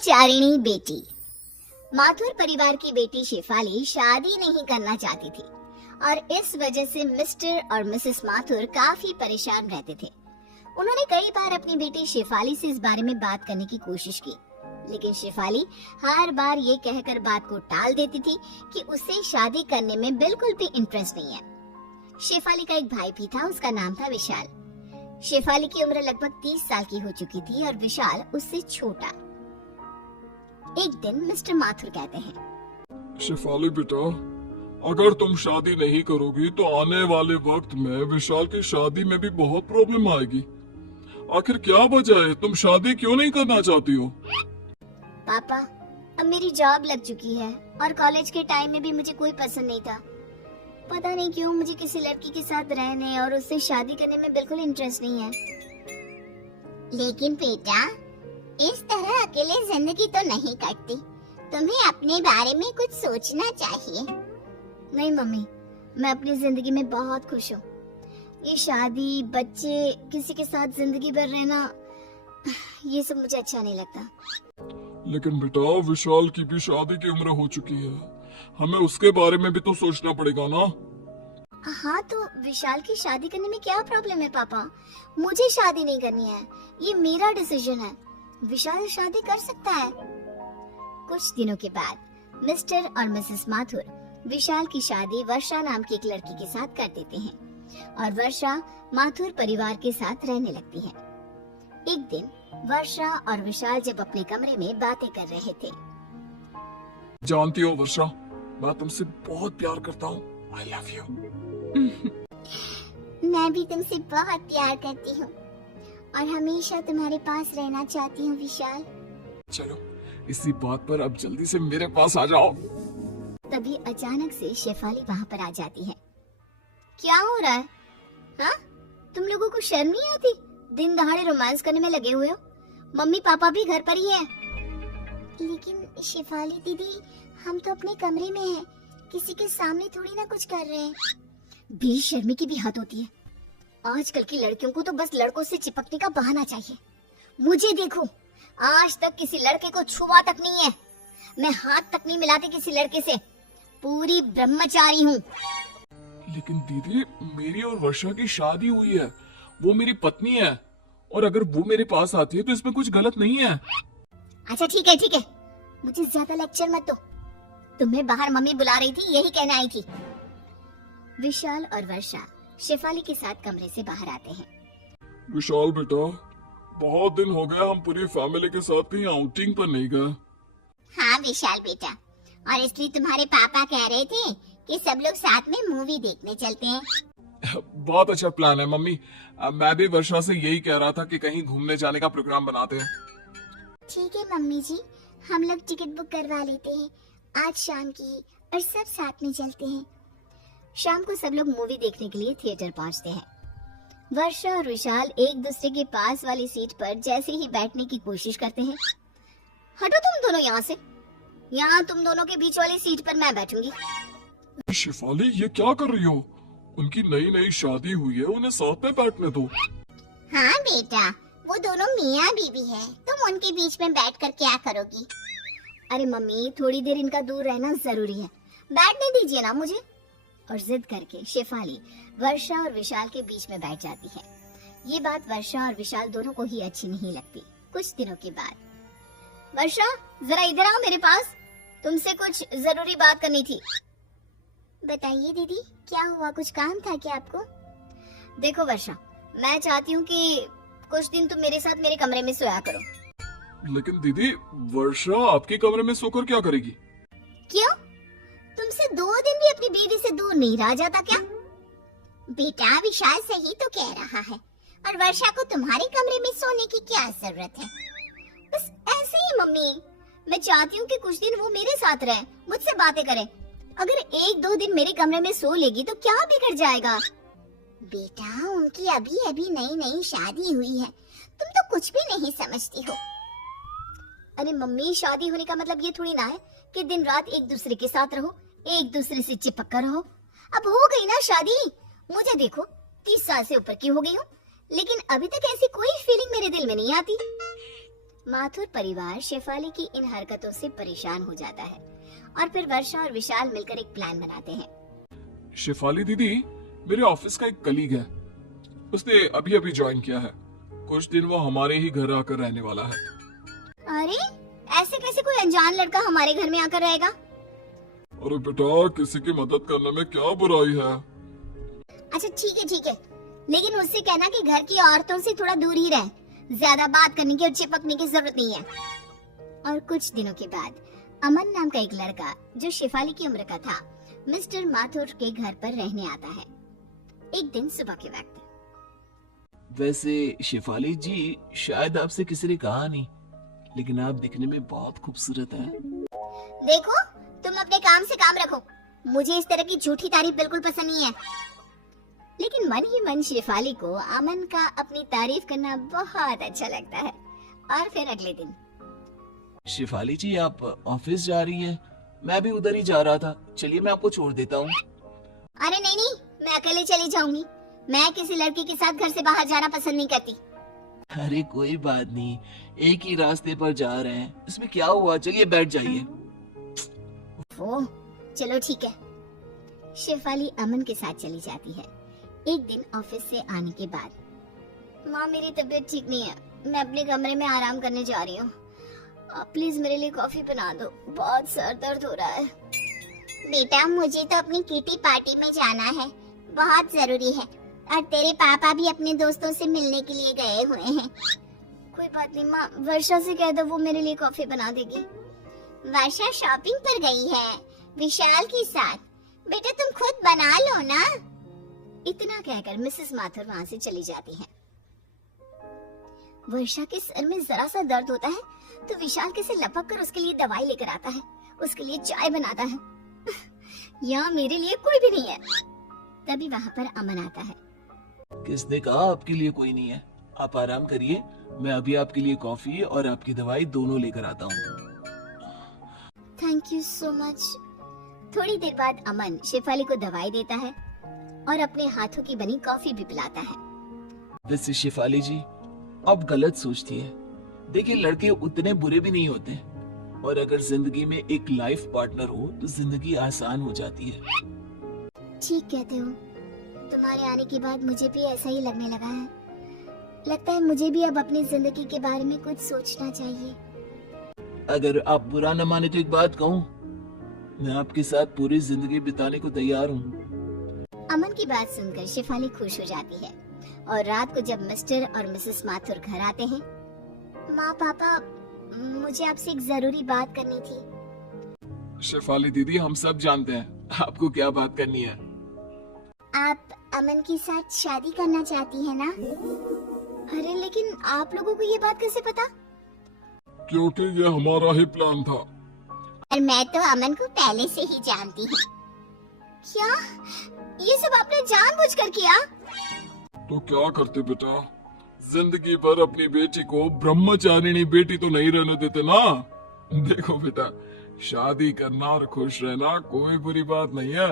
ब्रह्मचारिणी बेटी। माथुर परिवार की बेटी शेफाली शादी नहीं करना चाहती थी और इस वजह से मिस्टर और मिसेस माथुर काफी परेशान रहते थे। उन्होंने कई बार अपनी बेटी शेफाली से इस बारे में बात करने की कोशिश की, लेकिन शेफाली हर बार ये कहकर बात को टाल देती थी कि उसे शादी करने में बिल्कुल भी इंटरेस्ट नहीं है। शेफाली का एक भाई भी था, उसका नाम था विशाल। शेफाली की उम्र लगभग 30 साल की हो चुकी थी और विशाल उससे छोटा। एक दिन मिस्टर माथुर कहते हैं, शेफाली बेटा, अगर तुम शादी नहीं करोगी तो आने वाले वक्त में विशाल की शादी में भी बहुत प्रॉब्लम आएगी। आखिर क्या वजह है, तुम शादी क्यों नहीं करना चाहती हो? पापा, अब मेरी जॉब लग चुकी है और कॉलेज के टाइम में भी मुझे कोई पसंद नहीं था। पता नहीं क्यों मुझे किसी लड़की के साथ रहने और उससे शादी करने में बिल्कुल इंटरेस्ट नहीं है। लेकिन बेटा, इस तरह अकेले जिंदगी तो नहीं कटती। तुम्हें अपने बारे में कुछ सोचना चाहिए। नहीं मम्मी, मैं अपनी जिंदगी में बहुत खुश हूँ। ये शादी, बच्चे, किसी के साथ जिंदगी भर रहना, ये सब मुझे अच्छा नहीं लगता। लेकिन बेटा, विशाल की भी शादी की उम्र हो चुकी है, हमें उसके बारे में भी तो सोचना पड़ेगा ना। हाँ, तो विशाल की शादी करने में क्या प्रॉब्लम है पापा? मुझे शादी नहीं करनी है, ये मेरा डिसीजन है। विशाल शादी कर सकता है। कुछ दिनों के बाद मिस्टर और मिसेस माथुर विशाल की शादी वर्षा नाम की एक लड़की के साथ कर देते हैं और वर्षा माथुर परिवार के साथ रहने लगती है। एक दिन वर्षा और विशाल जब अपने कमरे में बातें कर रहे थे। जानती हो वर्षा, मैं तुमसे बहुत प्यार करता हूँ। I love you. मैं भी तुमसे बहुत प्यार करती हूँ और हमेशा तुम्हारे पास रहना चाहती हूँ विशाल। चलो, इसी बात पर अब जल्दी से मेरे पास आ जाओ। तभी अचानक से शेफाली वहाँ पर आ जाती है। क्या हो रहा है? हाँ, तुम लोगों को शर्म नहीं आती? दिन दहाड़े रोमांस करने में लगे हुए हो। मम्मी पापा भी घर पर ही है। लेकिन शेफाली दीदी, हम तो अपने कमरे में हैं, किसी के सामने थोड़ी ना कुछ कर रहे हैं। बेशर्मी की भी हद होती है। आजकल की लड़कियों को तो बस लड़कों से चिपकने का बहाना चाहिए। मुझे देखो, आज तक किसी लड़के को छुआ तक नहीं है। मैं हाथ तक नहीं मिलाती किसी लड़के से। पूरी ब्रह्मचारी हूँ। लेकिन दीदी, मेरी और वर्षा की शादी हुई है, वो मेरी पत्नी है, और अगर वो मेरे पास आती है तो इसमें कुछ गलत नहीं है। अच्छा ठीक है ठीक है, मुझे ज्यादा लेक्चर मत दो। तुम्हें बाहर मम्मी बुला रही थी, यही कहना आई थी। विशाल और वर्षा शेफाली के साथ कमरे से बाहर आते हैं। विशाल बेटा, बहुत दिन हो गए हम पूरी फैमिली के साथ कहीं आउटिंग पर नहीं गए। हाँ विशाल बेटा, और इसलिए तुम्हारे पापा कह रहे थे कि सब लोग साथ में मूवी देखने चलते हैं। बहुत अच्छा प्लान है मम्मी। मैं भी वर्षा से यही कह रहा था कि कहीं घूमने जाने का प्रोग्राम बनाते हैं। ठीक है मम्मी जी, हम लोग टिकट बुक करवा लेते हैं आज शाम की और सब साथ में चलते हैं। शाम को सब लोग मूवी देखने के लिए थिएटर पहुंचते हैं। वर्षा और विशाल एक दूसरे के पास वाली सीट पर जैसे ही बैठने की कोशिश करते हैं। हटो तुम दोनों यहाँ से। यहाँ तुम दोनों के बीच वाली सीट पर मैं बैठूंगी। शेफाली, ये क्या कर रही हो? उनकी नई नई शादी हुई है, उन्हें साथ में बैठने दो। हाँ बेटा, वो दोनों मियाँ बीवी है, तुम उनके बीच में बैठकर क्या करोगी? अरे मम्मी, थोड़ी देर इनका दूर रहना जरूरी है, बैठने दीजिए ना मुझे। और जिद करके शेफाली वर्षा और विशाल के बीच में बैठ जाती है। ये बात वर्षा और विशाल दोनों को ही अच्छी नहीं लगती। कुछ दिनों के बाद, वर्षा जरा इधर आओ मेरे पास, तुमसे कुछ जरूरी बात करनी थी। बताइए दीदी, क्या हुआ? कुछ काम था क्या आपको? देखो वर्षा, मैं चाहती हूँ कि कुछ दिन तुम मेरे साथ मेरे कमरे में सोया करो। लेकिन दीदी, वर्षा आपके कमरे में सोकर क्या करेगी? क्यों? तुमसे 2 दिन भी अपनी बीवी से दूर नहीं रहा जाता क्या? बेटा, विशाल सही तो कह रहा है, और वर्षा को तुम्हारे कमरे में सोने की क्या जरूरत है? बस ऐसे ही मम्मी, मैं चाहती हूँ कि कुछ दिन वो मेरे साथ रहे, मुझसे बातें करे। अगर 1-2 दिन मेरे कमरे में सो लेगी तो क्या बिगड़ जाएगा? बेटा, उनकी अभी अभी नई नई शादी हुई है, तुम तो कुछ भी नहीं समझती हो। अरे मम्मी, शादी होने का मतलब ये थोड़ी ना है कि दिन रात एक दूसरे के साथ रहो, एक दूसरे से चिपक कर रहो। अब हो गई ना शादी। मुझे देखो, 30 साल से ऊपर की हो गई हूँ, लेकिन अभी तक ऐसी कोई फीलिंग मेरे दिल में नहीं आती। माथुर परिवार शेफाली की इन हरकतों से परेशान हो जाता है और फिर वर्षा और विशाल मिलकर एक प्लान बनाते हैं। शेफाली दीदी, मेरे ऑफिस का एक कलीग है, उसने अभी अभी ज्वाइन किया है। कुछ दिन वो हमारे ही घर आकर रहने वाला है। अरे ऐसे कैसे कोई अनजान लड़का हमारे घर में आकर रहेगा? अरे बेटा, किसी की मदद करने में क्या बुराई है। अच्छा ठीक है, लेकिन उससे कहना कि घर की औरतों से थोड़ा दूर ही रहे, ज्यादा बात करने की और चिपकने की जरूरत नहीं है। और कुछ दिनों के बाद अमन नाम का एक लड़का जो शेफाली की उम्र का था, मिस्टर माथुर के घर पर रहने आता है। एक दिन सुबह के वक्त। वैसे शेफाली जी, शायद आपसे किसी ने कहा नहीं, लेकिन आप दिखने में बहुत खूबसूरत हैं। देखो, तुम अपने काम से काम रखो, मुझे इस तरह की झूठी तारीफ बिल्कुल पसंद नहीं है। लेकिन मन ही मन शेफाली को अमन का अपनी तारीफ करना बहुत अच्छा लगता है। और फिर अगले दिन। शेफाली जी, आप ऑफिस जा रही हैं? मैं भी उधर ही जा रहा था, चलिए मैं आपको छोड़ देता हूँ। अरे नहीं, मैं अकेले चली जाऊंगी। मैं किसी लड़की के साथ घर से बाहर जाना पसंद नहीं करती। अरे कोई बात नहीं, एक ही रास्ते पर जा रहे हैं, इसमें क्या हुआ, चलिए बैठ जाइए। वो चलो ठीक है। शेफाली अमन के साथ चली जाती है। एक दिन ऑफिस से आने के बाद, माँ मेरी तबीयत ठीक नहीं है, मैं अपने कमरे में आराम करने जा रही हूँ, आप प्लीज मेरे लिए कॉफी बना दो, बहुत सर दर्द हो रहा है। बेटा, मुझे तो अपनी किटी पार्टी में जाना है, बहुत जरूरी है, और तेरे पापा भी अपने दोस्तों से मिलने के लिए गए हुए हैं। कोई बात नहीं माँ, वर्षा से कह दो, वो मेरे लिए कॉफी बना देगी। वर्षा शॉपिंग पर गई है विशाल के साथ, बेटा तुम खुद बना लो ना। इतना कहकर मिसेस माथुर वहाँ से चली जाती है। वर्षा के सर में जरा सा दर्द होता है तो विशाल कैसे लपक कर उसके लिए दवाई लेकर आता है, उसके लिए चाय बनाता है। यहाँ मेरे लिए कोई भी नहीं है। तभी वहाँ पर अमन आता है। किसने कहा आपके लिए कोई नहीं है? आप आराम करिए, मैं अभी आपके लिए कॉफी और आपकी दवाई दोनों लेकर आता हूँ। Thank you so much. थोड़ी देर बाद अमन शेफाली को दवाई देता है और अपने हाथों की बनी कॉफी भी पिलाता है। वैसे शेफाली जी, आप गलत सोचती है। देखिए, लड़के उतने बुरे भी नहीं होते, और अगर जिंदगी में एक लाइफ पार्टनर हो तो जिंदगी आसान हो जाती है। ठीक कहते हो, तुम्हारे आने के बाद मुझे भी ऐसा ही लगने लगा है। लगता है मुझे भी अब अपनी जिंदगी के बारे में कुछ सोचना चाहिए। अगर आप बुरा न माने तो एक बात कहूँ, मैं आपके साथ पूरी जिंदगी बिताने को तैयार हूँ। अमन की बात सुनकर शेफाली खुश हो जाती है और रात को जब मिस्टर और मिसेस माथुर घर आते हैं, माँ पापा, मुझे आपसे एक जरूरी बात करनी थी। शेफाली दीदी, हम सब जानते हैं आपको क्या बात करनी है। आप अमन के साथ शादी करना चाहती है ना? अरे लेकिन आप लोगों को ये बात कैसे पता? क्योंकि ये हमारा ही प्लान था। और मैं तो अमन को पहले से ही जानती हूँ। क्या ये सब आपने जानबूझकर किया? तो क्या करते बेटा, जिंदगी भर अपनी बेटी को ब्रह्मचारिणी बेटी तो नहीं रहने देते ना। देखो बेटा, शादी करना और खुश रहना कोई बुरी बात नहीं है।